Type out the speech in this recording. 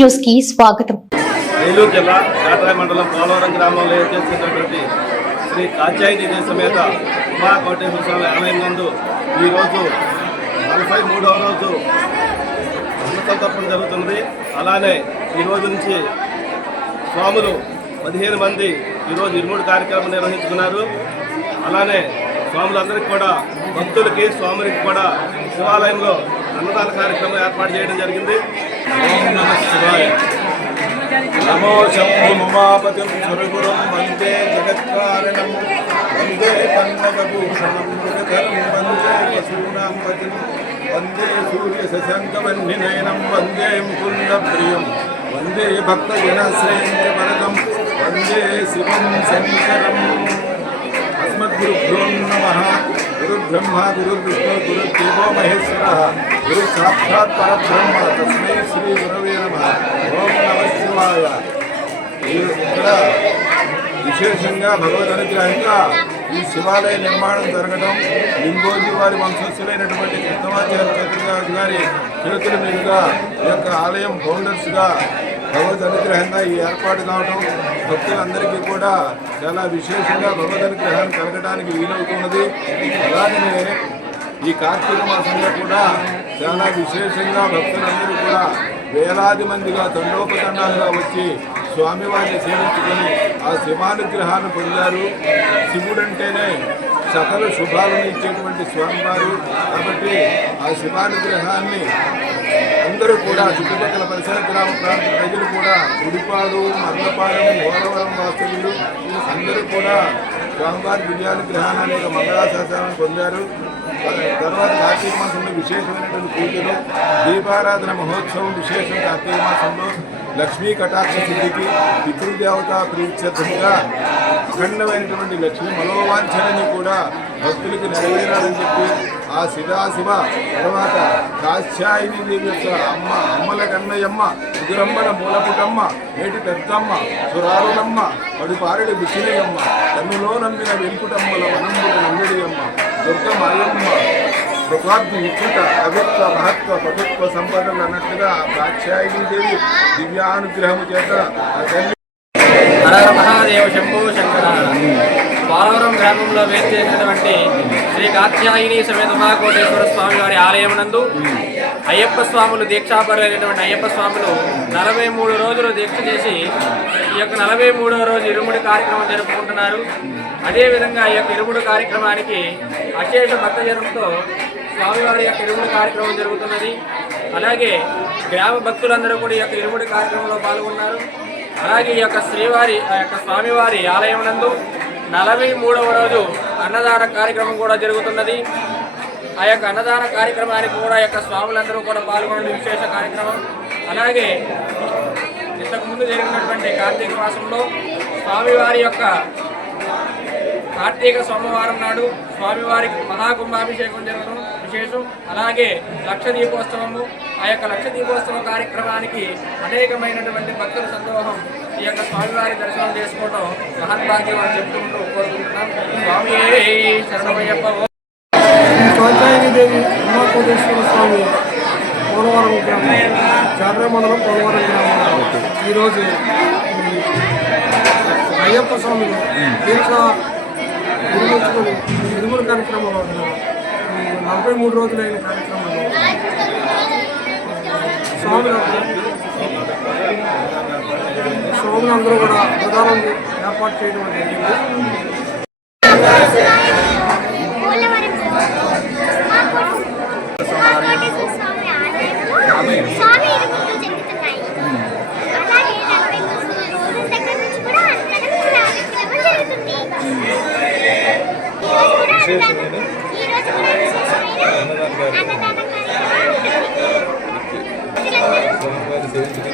న్యూస్కి స్వాగతం. ఏలూరు జిల్లా కాట్రాయ మండలం పోలవరం గ్రామంలో చేస్తున్నటువంటి శ్రీ కాచాయి సమేత ఉమా కోటేశ్వర స్వామి ఆలయం నందు ఈరోజు నలభై మూడవ రోజు అన్నసంతర్పణ జరుగుతున్నది అలానే ఈ రోజు నుంచి స్వాములు పదిహేను మంది ఈరోజు ఇరుమూడు కార్యక్రమం నిర్వహించుకున్నారు. అలానే స్వాములందరికీ కూడా భక్తులకి స్వాములకి కూడా శివాలయంలో అన్నదాన కార్యక్రమం ఏర్పాటు చేయడం జరిగింది. ఓం నమః శివాయ నమో సురగురం వందే జగత్కారణం. వందే పన్నగభూషణం మృగధరం వందే పశూనాం పతిం వందే సూర్య శశాంకవన్నినయనం వందే ముకుంద ప్రియం వందే భక్తజనశ్రేయం వరదం వందే శివం శంకరం. అస్మద్గురుభ్యో నమ. గురుబ్రహ్మ గురుర్విష్ణు గురుదేవో మహేశ్వర. గురు సాక్షాత్ పరబ్రహ్మ తస్మై శ్రీ గురవే నమ. ఓం నమ శివాయ. ఈ- ఇక్కడ విశేషంగా భగవద్ అనుగ్రహంగా ఈ శివాలయ నిర్మాణం జరగడం లింగోజీ వారి వంశస్థులైనటువంటి కృష్ణమాచార్య చతుర్గారి గారి చేతుల మీదుగా ఈ యొక్క ఆలయం ఫౌండర్స్గా భగవద్ అనుగ్రహంగా ఈ ఏర్పాటు కావడం భక్తులందరికీ కూడా చాలా విశేషంగా భగవద్ అనుగ్రహాన్ని కలగడానికి వీలవుతున్నది. అలాగనే ఈ కార్తీక మాసంలో కూడా చాలా విశేషంగా భక్తులందరూ కూడా వేలాది మందిగా తండోపతండాలుగా వచ్చి స్వామివారిని సేవించుకొని ఆ శివానుగ్రహాన్ని పొందారు. శివుడంటేనే సకల శుభాలను ఇచ్చేటువంటి స్వామివారు. కాబట్టి ఆ శివానుగ్రహాన్ని అందరూ కూడా చుట్టుపక్కల పరిసర గ్రామ ప్రాంత ప్రజలు కూడా ఉడిపాడు మర్లపాలెం ఓరవరం వాస్తవ్యులు అందరూ కూడా స్వామివారి దివ్యానుగ్రహాన్ని అనేక మంగళాశాసనాలను పొందారు. తర్వాత కార్తీక మాసంలో విశేషమైనటువంటి పూజలు దీపారాధన మహోత్సవం విశేషం కార్తీక మాసంలో లక్ష్మీ కటాక్ష సిద్ధికి పితృదేవత ప్రీత్యర్థంగా అఖండమైనటువంటి లక్ష్మీ మనోవాంఛనని కూడా భక్తులకి నెరవేరాలని చెప్పి ఆ శివాశివ తర్వాత కాశ్యాయిని దేవి యొక్క అమ్మ కమల కన్నయ్యమ్మ ఉగురమ్మన మూలపుటమ్మ ఏటి పెద్దమ్మ సురారులమ్మ పడిపారడి విషయమ్మ కన్నులో నమ్మిన వెంకుటమ్మల వనంబుల నంగడియమ్మ దుర్గమాయమ్మ. కృపాబ్ది ఇచ్చుట కవిత్వ మహత్వ ప్రభుత్వ సంపదలు అన్నట్టుగా కాశ్యాయిని దివ్యానుగ్రహము చేత మహాదేవ శంభో శంకర పోలవరం గ్రామంలో వేచేసినటువంటి శ్రీ కాత్యాయిని సమేత మహాకోటేశ్వర స్వామి వారి ఆలయం నందు అయ్యప్ప స్వాములు దీక్షాపరులైనటువంటి అయ్యప్ప స్వాములు నలభై మూడు రోజులు దీక్ష చేసి ఈ యొక్క నలభై మూడవ రోజు ఇరుముడి కార్యక్రమం జరుపుకుంటున్నారు. అదేవిధంగా ఈ యొక్క ఇరుముడి కార్యక్రమానికి అశేష భక్తజనంతో స్వామివారి యొక్క ఇరుముడి కార్యక్రమం జరుగుతున్నది. అలాగే గ్రామ భక్తులందరూ కూడా ఈ యొక్క ఇరుముడి కార్యక్రమంలో పాల్గొన్నారు. అలాగే ఈ యొక్క శ్రీవారి ఆ యొక్క స్వామివారి ఆలయం నందు నలభై మూడవ రోజు అన్నదాన కార్యక్రమం కూడా జరుగుతున్నది. ఆ యొక్క అన్నదాన కార్యక్రమానికి కూడా యొక్క స్వాములందరూ కూడా పాల్గొనడం. విశేష కార్యక్రమం. అలాగే ఇంతకు ముందు జరిగినటువంటి కార్తీక మాసంలో స్వామివారి యొక్క కార్తీక సోమవారం నాడు స్వామివారికి మహాకుంభాభిషేకం జరగడం విశేషం. అలాగే లక్ష దీపోత్సవము. ఆ యొక్క లక్ష దీపోత్సవ కార్యక్రమానికి అనేకమైనటువంటి భక్తుల సందోహం ఈ యొక్క స్వామివారి దర్శనం చేసుకోవడం మహద్భాగ్యం అని చెప్తుంటూ కోరుకుంటున్నాం. స్వామి శరణమయ్యప్ప. దేవి ఉమాకోటేశ్వర స్వామి పోలవరం గ్రామం జాతర మండలం పోలవరం గ్రామం. ఈరోజు అయ్యప్ప స్వామిని దీక్ష నిర్మించుకొని తిరుమల కార్యక్రమంలో నలభై మూడు రోజులైన కార్యక్రమంలో స్వాములందరూ స్వాములందరూ కూడా ప్రధానం ఏర్పాటు చేయడం జరిగింది to do.